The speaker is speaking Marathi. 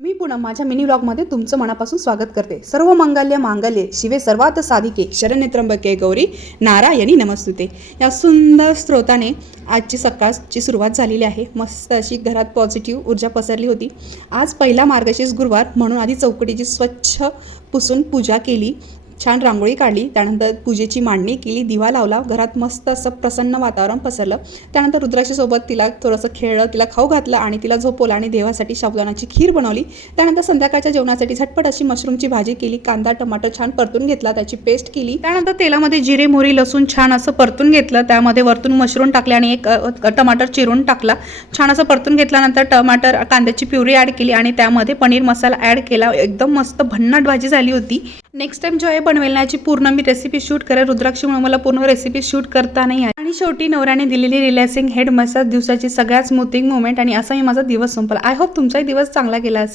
मी पुन्हा माझ्या मिनी व्लॉगमध्ये तुमचं मनापासून स्वागत करते. सर्व मंगल्य मांगल्ये शिवे सर्वार्थ साधिके शरण्ये त्र्यंबके गौरी नारायणी नमस्तुते. या सुंदर स्त्रोताने आजची सकाळची सुरुवात झालेली आहे. मस्त अशी घरात पॉझिटिव्ह ऊर्जा पसरली होती. आज पहिला मार्गशीर्ष गुरुवार म्हणून आधी चौकटीची स्वच्छ पुसून पूजा केली, छान रांगोळी काढली, त्यानंतर पूजेची मांडणी केली, दिवा लावला, घरात मस्त असं प्रसन्न वातावरण पसरलं. त्यानंतर रुद्राक्षीसोबत तिला थोडंसं खेळलं, तिला खाऊ घातलं आणि तिला झोपवलं आणि देवासाठी साबुदाण्याची खीर बनवली. त्यानंतर संध्याकाळच्या जेवणासाठी झटपट अशी मशरूमची भाजी केली, कांदा टमाटर छान परतून घेतला, त्याची पेस्ट केली. त्यानंतर तेलामध्ये जिरे मोहरी लसूण छान असं परतून घेतलं, त्यामध्ये वरतून मशरूम टाकले आणि एक टमाटर चिरून टाकला, छान असं परतून घेतल्यानंतर टमाटर कांद्याची प्युरी ॲड केली आणि त्यामध्ये पनीर मसाला ॲड केला. एकदम मस्त भन्नाट भाजी झाली होती. नेक्स्ट टाइम जो आहे बनवण्याची पूर्ण मी रेसिपी शूट करेल. रुद्राक्षीमुळे मला पूर्ण रेसिपी शूट करता नाही आली आणि शेवटी नवऱ्याने दिलेली रिलॅक्सिंग हेड मसाज दिवसाची सगळ्यात स्मूथिंग मोमेंट आणि असा मी माझा दिवस संपला. आय होप तुमचाही दिवस चांगला गेला असेल.